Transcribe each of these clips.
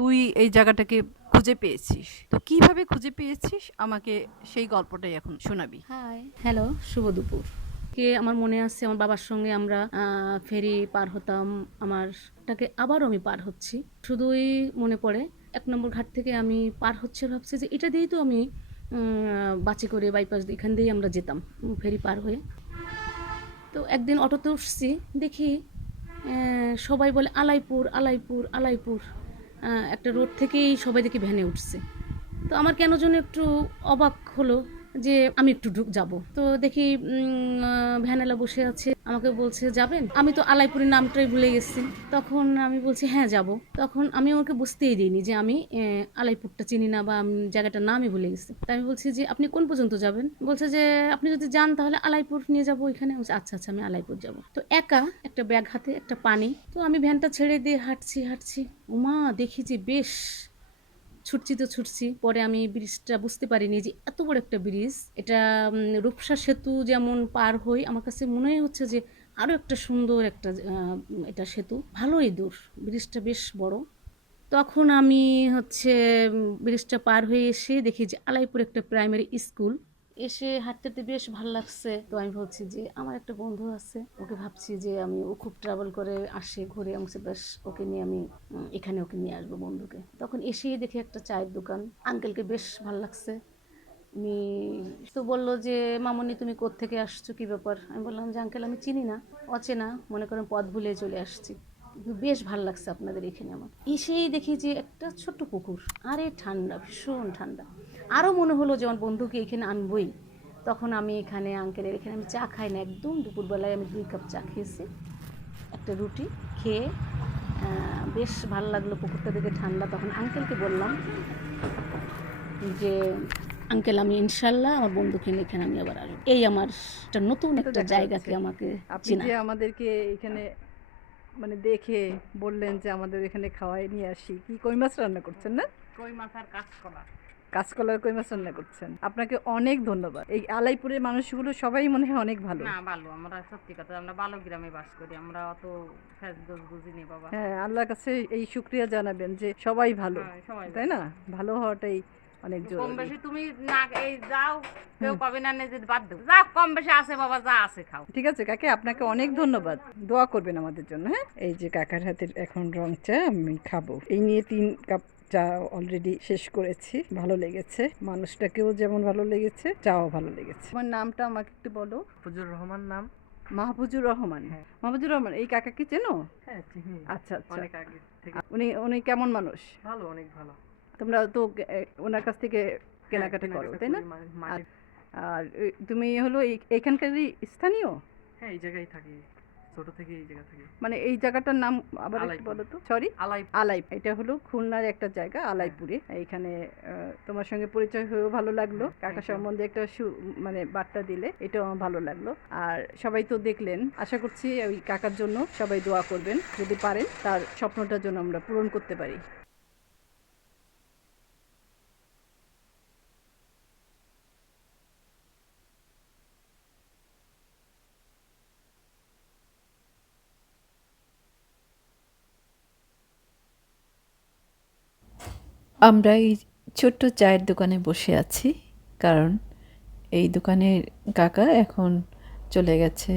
তুই এই জায়গাটাকে খুঁজে পেয়েছিস। তো কিভাবে খুঁজে পেয়েছিস আমাকে সেই গল্পটাই এখন শোনাবি। হাই, হ্যালো, শুভ দুপুর। আমার মনে আছে আমার বাবার সঙ্গে আমরা ফেরি পার হতাম। আমারটাকে আবারও আমি পার হচ্ছি, শুধুই মনে পড়ে 1 নম্বর ঘাট থেকে আমি পার হচ্ছে, ভাবছি যে এটা দিয়েই তো আমি বাসে করে বাইপাস দিয়ে এখান দিয়েই আমরা যেতাম ফেরি পার হয়ে। তো একদিন অটোতে উঠছি, দেখি সবাই বলে আলাইপুর আলাইপুর আলাইপুর। একটা রোড থেকেই সবাই দেখি ভ্যানে উঠছে। তো আমার কেন যেন একটু অবাক হলো যে আমি একটু যাব। তো দেখি ভ্যানালা বসে আছে, আমাকে বলছে যাবেন। আমি তো আলাইপুরের নামটাই ভুলে গেছি। তখন আমি বলছি হ্যাঁ যাব। তখন আমি ওকে বুঝতেই দিইনি যে আমি আলাইপুরটা চিনি না বা জায়গাটার নামই ভুলে গেছি। তাই আমি বলছি যে আপনি কোন পর্যন্ত যাবেন। বলছে যে আপনি যদি যান তাহলে আলাইপুর নিয়ে যাবো এখানে। আচ্ছা আচ্ছা, আমি আলাইপুর যাব। তো একা একটা ব্যাগ হাতে, একটা পানি। তো আমি ভ্যানটা ছেড়ে দিয়ে হাঁটছি হাঁটছি, ওমা দেখি যে বেশ ছুটছি তো ছুটছি। পরে আমি ব্রিজটা বুঝতে পারিনি যে এত বড় একটা ব্রিজ এটা। রূপসা সেতু যেমন পার হই, আমার কাছে মনে হচ্ছে যে আরও একটা সুন্দর একটা এটা সেতু, ভালোই দূর, ব্রিজটা বেশ বড়। তখন আমি ব্রিজটা পার হয়ে এসে দেখি যে আলাইপুর একটা প্রাইমারি স্কুল। এসে হাঁটতে হাঁটতে বেশ ভালো লাগছে। তো আমি ভাবছি যে আমার একটা বন্ধু আছে, ওকে ভাবছি যে ও খুব ট্রাভেল করে আসে ঘুরে, আমি বেশ ওকে নিয়ে আমি এখানে ওকে নিয়ে আসবো বন্ধুকে। তখন এসেই দেখি একটা চায়ের দোকান, আঙ্কেলকে বেশ ভালো লাগছে। উনি তো বললো যে মামনি তুমি কোত্থেকে আসছো, কি ব্যাপার। আমি বললাম যে আঙ্কেল আমি চিনি না, অচেনা, মনে করেন পথ ভুলে চলে আসছি, কিন্তু বেশ ভালো লাগছে আপনাদের এখানে। আমার এসেই দেখি যে একটা ছোট্ট পুকুর, আরে ঠান্ডা, ভীষণ ঠান্ডা। আরও মনে হলো যে আমার বন্ধুকে এখানে আনবই। তখন আমি এখানে আঙ্কেলের এখানে আমি চা খাই না একদম, দুপুরবেলায় আমি 2 কাপ চা খেয়েছি, একটা রুটি খেয়ে বেশ ভালো লাগলো, পুকুরটা দেখে ঠান্ডা। তখন আঙ্কেলকে বললাম যে আঙ্কেল আমি ইনশাল্লাহ আমার বন্ধুকে নিয়ে এখানে আমি আবার আসবো। এই আমার একটা নতুন তো একটা দেখা যাচ্ছে জায়গাকে আমাকে আপনি চেনা। যে আমাদেরকে এখানে মানে দেখে বললেন যে আমাদের এখানে খাওয়াই নিয়ে আসি, কি কই মাছ রান্না করছেন না? কই মাছ আর কাঁচকলা। কাঁচকলার কই মাছ রান্না করছেন, আপনাকে অনেক ধন্যবাদ। এই আলাইপুরের মানুষগুলো সবাই মনে হয় অনেক ভালো। না ভালো, আমরা সত্যি কথা, আমরা ভালো গ্রামে বাস করি, আমরা অত ফ্যাস দোষ বুঝিনি বাবা। হ্যাঁ, আল্লাহর কাছে এই শুক্রিয়া জানাবেন যে সবাই ভালো, হ্যাঁ সবাই তাই ভালো। না? ভালো হওয়াটাই অনেক কম জরুরি। বেশি তুমি না এই যাও, কেউ হুম, কবে না যে বাদ দেবো, যা কম বেশি আছে বাবা, যা আছে খাও। ঠিক আছে কাকে, আপনাকে অনেক ধন্যবাদ। দোয়া করবেন আমাদের জন্য। হ্যাঁ, এই যে কাকার হাতের এখন রং চা আমি খাবো। এই নিয়ে 3 কাপ চা অলরেডি শেষ করেছি। ভালো লেগেছে, মানুষটাকেও যেমন ভালো লেগেছে, চাও ভালো লেগেছে। আমার নামটা আমাকে একটু বলো। ফজুর রহমান নাম। মাহফুজুর রহমান। হ্যাঁ। মাহফুজুর রহমান, এই কাকাকে চেনো? হ্যাঁ চিনি। আচ্ছা আচ্ছা। অনেক আগে থেকে। উনি উনি কেমন মানুষ? ভালো, অনেক ভালো। তোমরা তো ওনার কাছ থেকে হ্যাঁ, কেনাকাটা করো, তাই না? করি মাঝে। আর তুমি হলো এইখানকারই স্থানীয়? হ্যাঁ, এই জায়গায় থাকি, ছোট থেকে এই জায়গা থাকি। মানে এই জায়গাটার নাম আবার একটু আলাইপুর। বলো তো। সরি, আলাই। আলাই। এটা হলো খুলনার একটা জায়গা, আলাইপুরে। এইখানে তোমার সঙ্গে পরিচয় হয়েও ভালো লাগলো। কাকা সম্বন্ধে একটা মানে বার্তা দিলে, এটাও আমার ভালো লাগলো। আর সবাই তো দেখলেন, আশা করছি ওই কাকার জন্য সবাই দোয়া করবেন, যদি পারেন তার স্বপ্নটার জন্য আমরা পূরণ করতে পারি। আমরা এই ছোট্ট চায়ের দোকানে বসে আছি, কারণ এই দোকানের কাকা এখন চলে গেছে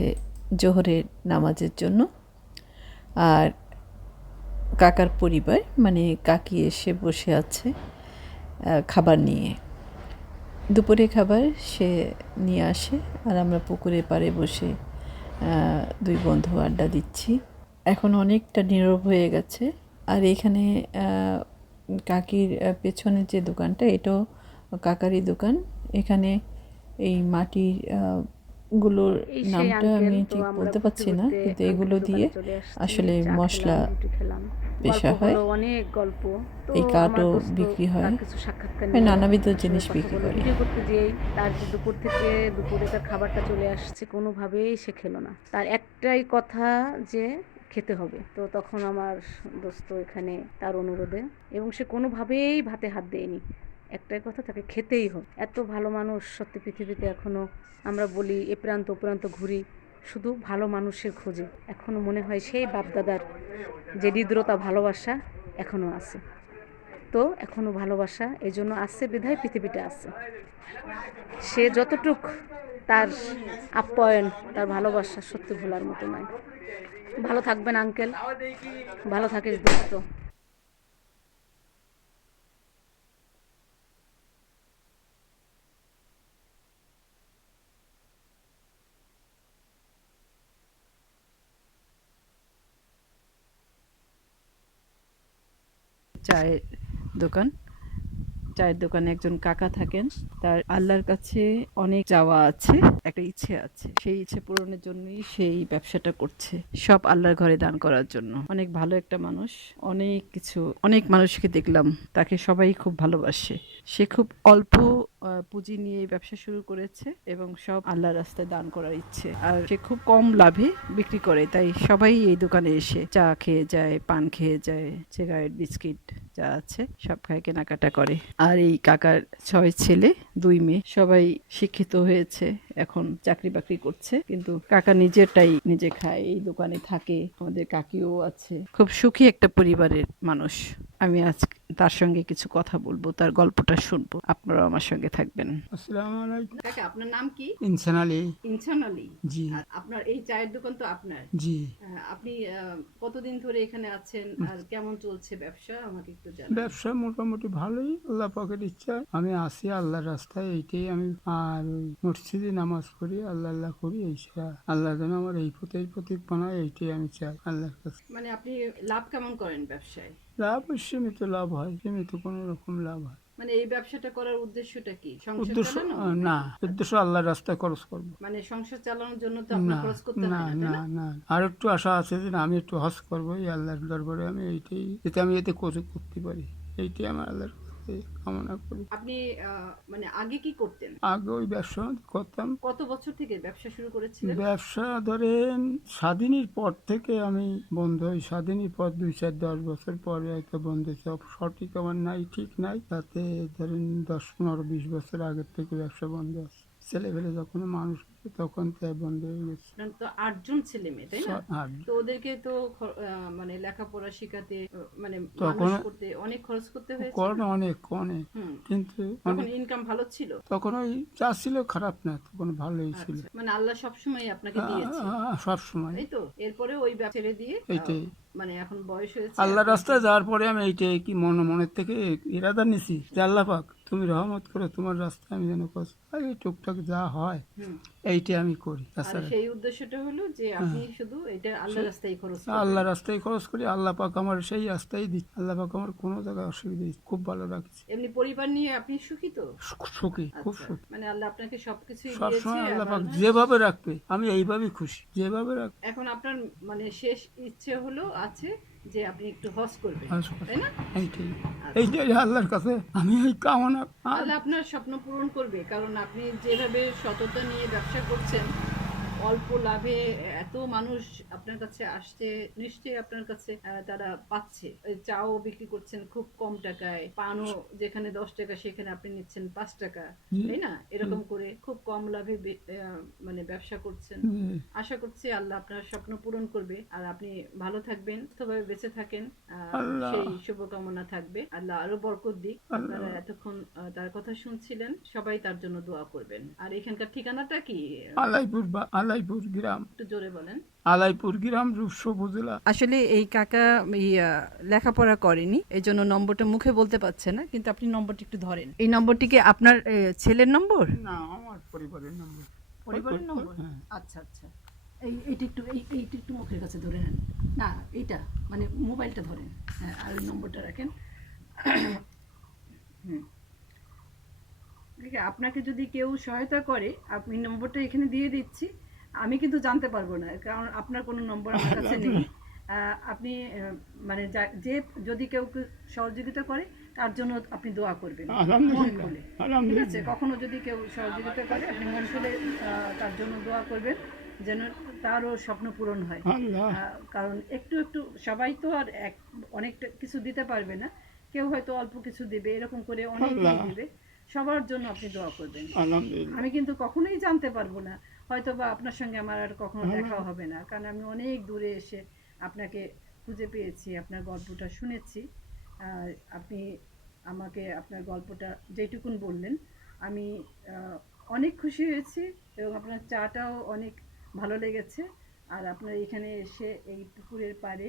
জোহরের নামাজের জন্য। আর কাকার পরিবার মানে কাকি এসে বসে আছে খাবার নিয়ে। দুপুরে খাবার সে নিয়ে আসে, আর আমরা পুকুরের পাড়ে বসে 2 বন্ধু আড্ডা দিচ্ছি। এখন অনেকটা নীরব হয়ে গেছে। আর এখানে কাকির পেছনে যে দোকানটা, এটাও কাকারই দোকান। এখানে এই মাটির গুলোর এই সেই নামটা আঙ্কেল। আমি তো ঠিক আমরা বলতে ঘুরতে পারছি না, ঘুরতে কিন্তু এগুলো আঙ্কেলের দিয়ে দোকানে চলে আসছি, আসলে চা মশলা খেলাম, রুটি খেলাম, পেশা গল্প হয়। হলো, অনেক গল্প। তো এই আমার কাঠও দোস্ত বিক্রি হয়, তার কিছু সাক্ষাৎকার মানে নিল, নানাবিধ তার সঙ্গে জিনিস কথা বিক্রি বললো। করে। ভিডিও করতে যেয়েই তার যে দুপুর থেকে দুপুরে তার খাবারটা চলে আসছে, কোনোভাবেই সে খেলো না। তার একটাই কথা যে খেতে হবে। তো তখন আমার দোস্ত এখানে তার অনুরোধে, এবং সে কোনোভাবেই ভাতে হাত দেয়নি, একটাই কথা, তাকে খেতেই হবে। এত ভালো মানুষ সত্যি পৃথিবীতে এখনো, আমরা বলি এ প্রান্ত ও প্রান্ত ঘুরি, শুধু ভালো মানুষের খোঁজে। এখনো মনে হয় সেই বাপদাদার যে হৃদ্রতা, ভালোবাসা এখনো আছে। রক্ত এখনো ভালোবাসা এই জন্য আছে বিধায় পৃথিবীতে আছে। সে যতটুক তার আপ্যায়ন, তার ভালোবাসা সত্যি ভোলার মতো নয়। ভালো থাকবেন আঙ্কেল, ভালো থাকিস দোস্ত। চায়ের দোকান, চায়ের দোকানে একজন কাকা থাকেন। তার আল্লাহর কাছে অনেক চাওয়া আছে, একটা ইচ্ছে আছে। সেই ইচ্ছে পূরণের জন্যই সেই ব্যবসাটা করছে, সব আল্লাহর ঘরে দান করার জন্য। অনেক ভালো একটা মানুষ, অনেক কিছু, অনেক মানুষকে দেখলাম, তাকে সবাই খুব ভালোবাসে। সে খুব অল্প পুঁজি নিয়ে এই ব্যবসা শুরু করেছে এবং সব আল্লাহর রাস্তায় দান করার ইচ্ছে। আর সে খুব কম লাভে বিক্রি করে, তাই সবাই এই দোকানে এসে চা খেয়ে যায়, পান খেয়ে যায়, সিগারেট, বিস্কিট যা আছে সব খায়, কেনাকাটা করে। আর এই কাকার 6 ছেলে 2 মেয়ে, সবাই শিক্ষিত হয়েছে, এখন চাকরি বাকরি করছে, কিন্তু কাকা নিজেরটাই নিজে খায়, এই দোকানে থাকে। আমাদের কাকিও আছে, খুব সুখী একটা পরিবারের মানুষ। আমি আজ তার সঙ্গে কিছু কথা বলবো, তার গল্পটা শুনবো, আপনারাও আমার সঙ্গে থাকবেন। আসসালামু আলাইকুম। কাকা, আপনার নাম কি? ইনসান আলী। ইনসান আলী। জি আর আপনার এই চায়ের দোকান তো আপনার। জি। আপনি কতদিন ধরে এখানে আছেন আর কেমন চলছে ব্যবসা আমাকে একটু জানান। ব্যবসা মোটামুটি ভালোই, আল্লাহ পাকের ইচ্ছা আমি আসি আল্লাহর রাস্তায়, এইটাই আমি। আর ওই মসজিদে নামাজ পড়ি, আল্লাহ আল্লাহ করি, এই আল্লাহ যেন আমার এই পথেই প্রতীক বানায়, এইটাই আমি চাই আল্লাহর কাছে। মানে আপনি লাভ কেমন করেন ব্যবসায়? লাভ সীমিত লাভ হয়, সীমিত কোনো রকম লাভ হয়। মানে এই ব্যবসাটা করার উদ্দেশ্যটা কি? সংসার উদ্দেশ্য চালানো? না, উদ্দেশ্য আল্লাহর রাস্তায় খরচ করবো। মানে সংসার চালানোর জন্য তো আপনার না খরচ করতে না হয় না, না তাই না? না, আর একটু আশা আছে যে না, আমি একটু হজ করবো এই আল্লাহর দরবারে, আমি এইটাই, যাতে আমি এতে করতে পারি, এইটাই আমার আল্লাহর কাছে কামনা করি। আপনি মানে আগে কি করতেন? আগে ওই ব্যবসা করতাম। কত বছর থেকে ব্যবসা শুরু করেছিলেন? ব্যবসা ধরেন স্বাধীনের পর থেকে আমি বন্ধ হই, স্বাধীনের পর 2-4-10 বছর পরে হয়তো বন্ধ হয়েছে, সঠিক আমার নাই, ঠিক নাই, তাতে ধরেন 10-15-20 বছর আগের থেকে ব্যবসা বন্ধ আছে। ছেলেবেলে যখন মানুষ হয়েছে তখন তাই বন্ধ হয়ে গেছে। আপনার তো 8জন ছেলে মেয়ে, তাই না? আর তো ওদেরকে তো মানে লেখাপড়া শেখাতে, মানে তখন মানুষ করতে অনেক খরচ করতে হয়েছে কর না? অনেক অনেক, হুম। কিন্তু তখন ইনকাম ভালো ছিল? তখন ওই যা ছিল খারাপ না, তখন ভালোই ছিল। আচ্ছা, মানে আল্লাহ সবসময় আপনাকে দিয়েছে, সব সময় তাই তো? এরপরে ওই ব্যবসা ছেড়ে দিয়ে এইটাই, মানে এখন বয়স হয়েছে, আল্লাহ আপনি রাস্তায় যাওয়ার পরে আমি এইটাই কি মনের থেকে ইরাদা নিছি যে আল্লাহ পাক তুমি রহমত করো, তোমার রাস্তায় আমি যেন এই টুকটাক যা হয় হুম। এইটাই আমি করি। আর তাছাড়া সেই উদ্দেশ্যটা হলো যে আপনি শুধু এটা আল্লাহ রাস্তায় খরচ করবেন। আল্লাহ রাস্তায় খরচ করি, আল্লাহ পাক আমার সেই রাস্তায় দিচ্ছে, আল্লাহ পাক আমার কোনো জায়গায় অসুবিধা দিচ্ছে, খুব ভালো রাখছে। এমনি পরিবার নিয়ে আপনি সুখী তো? সুখী, খুব আচ্ছা, সুখী। মানে আল্লাহ আপনাকে সবকিছুই দিয়েছে। সবসময় আল্লাহ পাক আবার- যেভাবে রাখবে আমি এইভাবেই খুশি, যেভাবে রাখবে। এখন আপনার মানে শেষ ইচ্ছে হলো আছে যে আপনি একটু হজ করবেন, হাসপাতাল। তাই না? এইটাই এইটাই আল্লাহর কাছে আমি এই কামনা। আর আল্লাহ আপনার স্বপ্ন পূরণ করবে, কারণ আপনি যেভাবে সততা নিয়ে ব্যবসা করছেন, অল্প লাভে এত মানুষ আপনার কাছে আসছে, নিশ্চয়ই আপনার কাছে তারা পাচ্ছে। এই চাও বিক্রি করছেন খুব কম টাকায়, পানও যেখানে 10 টাকা সেখানে আপনি নিচ্ছেন 5 টাকা, তাই না? এরকম করে খুব কম লাভে মানে ব্যবসা করছেন। আশা করছি আল্লাহ আপনার স্বপ্ন পূরণ করবে, আর আপনি ভালো থাকবেন, সুস্থভাবে বেঁচে থাকেন, আল্লাহ। সেই শুভকামনা থাকবে। আল্লাহ আরো বরকত দিক। আপনারা এতক্ষণ তার কথা শুনছিলেন, সবাই তার জন্য দোয়া করবেন। আর এখানকার ঠিকানাটা কি আলাইপুর গ্রাম, একটু জোরে বলেন। আলাইপুর গ্রাম, রূপসা উপজেলা। আসলে এই কাকা লেখাপড়া করেনি, এই জন্য নম্বরটা মুখে বলতে পারছে না, কিন্তু আপনি নম্বরটি একটু ধরেন। এই নম্বরটি কি আপনার ছেলের নম্বর? না, আমার পরিবারের নম্বর। পরিবারের নম্বর? হ্যাঁ। আচ্ছা আচ্ছা, এইটা একটু এইটা একটু মুখের কাছে ধরে নেন। না, এইটা মানে মোবাইলটা ধরেন, হ্যাঁ, আর ওই নম্বরটা রাখেন। হুম। ঠিক আছে, আপনাকে যদি কেউ সহায়তা করে, আপনি নম্বরটা এখানে দিয়ে দিচ্ছি। আমি কিন্তু জানতে পারবো না, কারণ আপনার কোনো নম্বর আমার কাছে নেই। আপনি মানে যে যদি কেউ সহযোগিতা করে তার জন্য আপনি দোয়া করবেন মন খুলে, ঠিক আছে? কখনো যদি কেউ সহযোগিতা করে আপনি মন খুলে তার জন্য দোয়া করবেন, যেন তারও স্বপ্ন পূরণ হয়। কারণ একটু একটু সবাই তো আর অনেকটা কিছু দিতে পারবে না, কেউ হয়তো অল্প কিছু দিবে, এরকম করে অনেক দিবে। সবার জন্য আপনি দোয়া করবেন। আমি কিন্তু কখনোই জানতে পারবো না, হয়তো বা আপনার সঙ্গে আমার আর কখনো দেখা হবে না, কারণ আমি অনেক দূরে এসে আপনাকে খুঁজে পেয়েছি, আপনার গল্পটা শুনেছি। আপনি আমাকে আপনার গল্পটা যেটুকুন বললেন আমি অনেক খুশি হয়েছি এবং আপনার চাটাও অনেক ভালো লেগেছে। আর আপনার এখানে এসে এই পুকুরের পাড়ে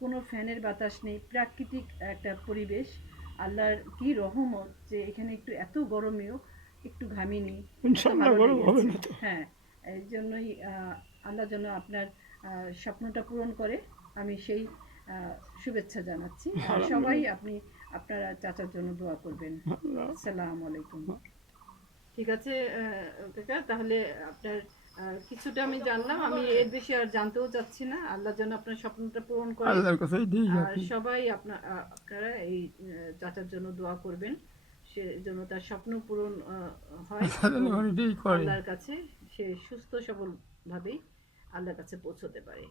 কোনো ফ্যানের বাতাস নেই, প্রাকৃতিক একটা পরিবেশ। আল্লাহর কি রহমত যে এখানে একটু এত গরমেও একটু ঘামিনি, এত ইনশাল্লাহ ভালো গরম হবে লেগেছে। না তো। হ্যাঁ, এই জন্যই আল্লাহ যেন আপনার স্বপ্নটা পূরণ করে আমি সেই শুভেচ্ছা জানাচ্ছি। আর সবাই আপনারা চাচার জন্য দোয়া করবেন। আসসালামু আলাইকুম। ঠিক আছে কাকা, তাহলে আপনার কিছুটা আমি জানলাম, আমি এর বেশি আর জানতেও চাচ্ছি না। আল্লাহ যেন আপনার স্বপ্নটা পূরণ করে। আল্লাহর কাছে দিই আর সবাই আপনারা এই চাচার জন্য দোয়া করবেন, সে যেন তার স্বপ্ন পূরণ হয় এবং এটাই করে। আল্লাহর কাছে সে সুস্থ সবল ভাবেই আল্লাহর কাছে পৌঁছতে পারে।